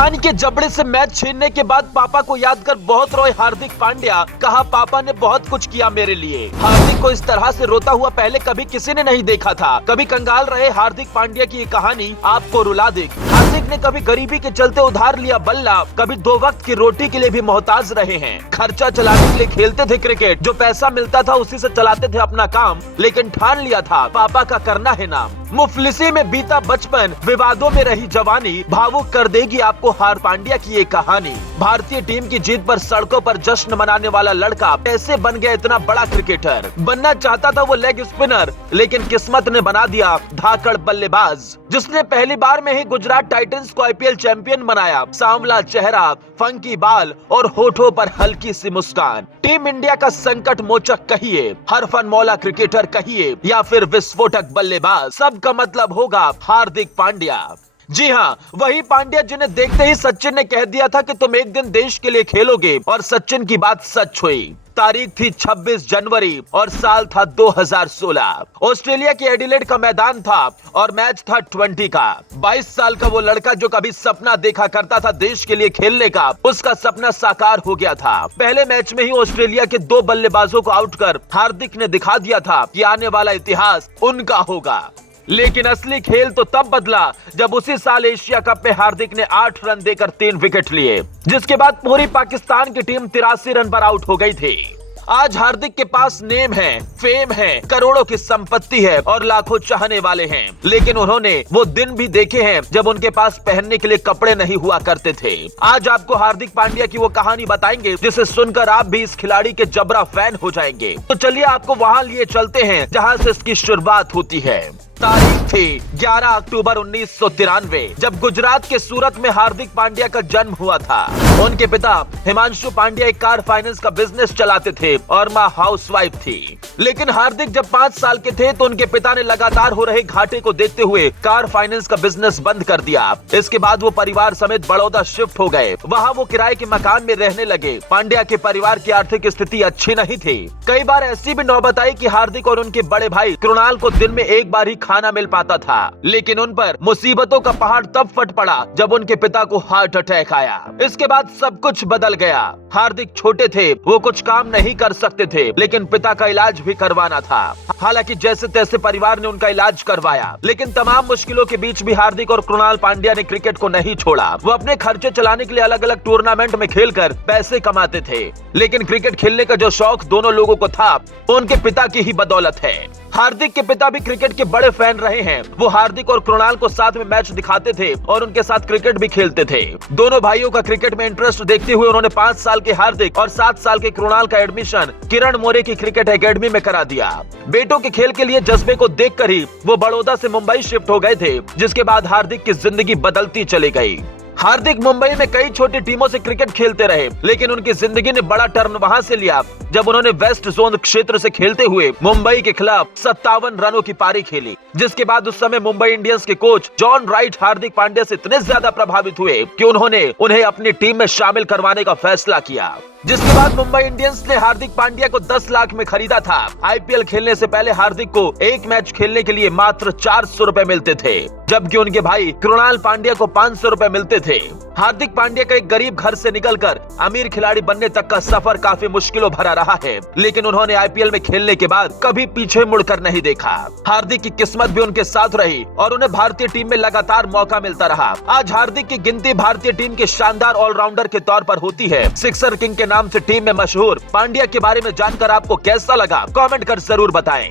पाकिस्तान के जबड़े से मैच छीनने के बाद पापा को याद कर बहुत रोए हार्दिक पांड्या। कहा, पापा ने बहुत कुछ किया मेरे लिए। हार्दिक को इस तरह से रोता हुआ पहले कभी किसी ने नहीं देखा था। कभी कंगाल रहे हार्दिक पांड्या की ये कहानी आपको रुला देगी। हार्दिक ने कभी गरीबी के चलते उधार लिया बल्ला, कभी 2 वक्त की रोटी के लिए भी मोहताज रहे हैं। खर्चा चलाने के लिए खेलते थे क्रिकेट, जो पैसा मिलता था उसी से चलाते थे अपना काम, लेकिन ठान लिया था पापा का करना है नाम। मुफलिसी में बीता बचपन, विवादों में रही जवानी, भावुक कर देगी आपको हार्दिक पांड्या की ये कहानी। भारतीय टीम की जीत पर सड़कों पर जश्न मनाने वाला लड़का कैसे बन गया इतना बड़ा क्रिकेटर। बनना चाहता था वो लेग स्पिनर, लेकिन किस्मत ने बना दिया धाकड़ बल्लेबाज, जिसने पहली बार में ही गुजरात टाइटंस को आईपीएल चैंपियन बनाया। सांवला चेहरा, फंकी बाल और होठों पर हल्की सी मुस्कान। टीम इंडिया का संकट मोचक कहिए, हरफन मौला क्रिकेटर कहिए, या फिर विस्फोटक बल्लेबाज, सबका मतलब होगा हार्दिक पांड्या। जी हाँ, वही पांड्या जिन्हें देखते ही सचिन ने कह दिया था कि तुम एक दिन देश के लिए खेलोगे, और सचिन की बात सच हुई। तारीख थी 26 जनवरी और साल था 2016। ऑस्ट्रेलिया के एडिलेड का मैदान था और मैच था 20 का। 22 साल का वो लड़का जो कभी सपना देखा करता था देश के लिए खेलने का, उसका सपना साकार हो गया था। पहले मैच में ही ऑस्ट्रेलिया के 2 बल्लेबाजों को आउट कर हार्दिक ने दिखा दिया था कि आने वाला इतिहास उनका होगा। लेकिन असली खेल तो तब बदला जब उसी साल एशिया कप में हार्दिक ने 8 रन देकर 3 विकेट लिए, जिसके बाद पूरी पाकिस्तान की टीम 83 रन पर आउट हो गई थी। आज हार्दिक के पास नेम है, फेम है, करोड़ों की संपत्ति है और लाखों चाहने वाले हैं, लेकिन उन्होंने वो दिन भी देखे हैं जब उनके पास पहनने के लिए कपड़े नहीं हुआ करते थे। आज आपको हार्दिक पांड्या की वो कहानी बताएंगे जिसे सुनकर आप भी इस खिलाड़ी के जबरा फैन हो जाएंगे। तो चलिए आपको वहाँ लिए चलते हैं जहाँ से इसकी शुरुआत होती है। तारीख थी 11 अक्टूबर 1993, जब गुजरात के सूरत में हार्दिक पांड्या का जन्म हुआ था। उनके पिता हिमांशु पांड्या एक कार फाइनेंस का बिजनेस चलाते थे और मां हाउसवाइफ थी। लेकिन हार्दिक जब 5 साल के थे तो उनके पिता ने लगातार हो रहे घाटे को देखते हुए कार फाइनेंस का बिजनेस बंद कर दिया। इसके बाद वो परिवार समेत बड़ौदा शिफ्ट हो गए। वहाँ वो किराए के मकान में रहने लगे। पांड्या के परिवार की आर्थिक स्थिति अच्छी नहीं थी। कई बार ऐसी भी नौबत आई कि हार्दिक और उनके बड़े भाई कृणाल को दिन में एक बार ही खाना मिल पाता था, लेकिन उन पर मुसीबतों का पहाड़ तब फट पड़ा जब उनके पिता को हार्ट अटैक आया। इसके बाद सब कुछ बदल गया। हार्दिक छोटे थे, वो कुछ काम नहीं कर सकते थे, लेकिन पिता का इलाज भी करवाना था। हालांकि जैसे तैसे परिवार ने उनका इलाज करवाया, लेकिन तमाम मुश्किलों के बीच भी हार्दिक और कृणाल पांड्या ने क्रिकेट को नहीं छोड़ा। वो अपने खर्चे चलाने के लिए अलग अलग टूर्नामेंट में खेलकर पैसे कमाते थे, लेकिन क्रिकेट खेलने का जो शौक दोनों लोगों को था वो उनके पिता की ही बदौलत है। हार्दिक के पिता भी क्रिकेट के बड़े फैन रहे हैं। वो हार्दिक और कृणाल को साथ में मैच दिखाते थे और उनके साथ क्रिकेट भी खेलते थे। दोनों भाइयों का क्रिकेट में इंटरेस्ट देखते हुए उन्होंने 5 साल के हार्दिक और 7 साल के कृणाल का एडमिशन किरण मोरे की क्रिकेट एकेडमी में करा दिया। बेटों के खेल के लिए जज्बे को देखकर ही वो बड़ौदा से मुंबई शिफ्ट हो गए थे, जिसके बाद हार्दिक की जिंदगी बदलती चली गई। हार्दिक मुंबई में कई छोटी टीमों से क्रिकेट खेलते रहे, लेकिन उनकी जिंदगी ने बड़ा टर्न वहां से लिया जब उन्होंने वेस्ट जोन क्षेत्र से खेलते हुए मुंबई के खिलाफ 57 रनों की पारी खेली, जिसके बाद उस समय मुंबई इंडियंस के coach John Wright Hardik Pandya से इतने ज्यादा प्रभावित हुए कि उन्होंने उन्हें अपनी टीम में शामिल करवाने का फैसला किया। जिसके बाद मुंबई इंडियंस ने हार्दिक पांड्या को 10 लाख में खरीदा था। आईपीएल खेलने से पहले हार्दिक को एक मैच खेलने के लिए मात्र 400 रुपए मिलते थे, जबकि उनके भाई कृणाल पांड्या को 500 रुपए मिलते थे। हार्दिक पांड्या का एक गरीब घर से निकलकर अमीर खिलाड़ी बनने तक का सफर काफी मुश्किलों भरा रहा है, लेकिन उन्होंने आईपीएल में खेलने के बाद कभी पीछे मुड़कर नहीं देखा। हार्दिक की किस्मत भी उनके साथ रही और उन्हें भारतीय टीम में लगातार मौका मिलता रहा। आज हार्दिक की गिनती भारतीय टीम के शानदार ऑलराउंडर के तौर पर होती है। सिक्सर किंग के नाम से टीम में मशहूर पांड्या के बारे में जानकर आपको कैसा लगा, कमेंट कर जरूर बताएं।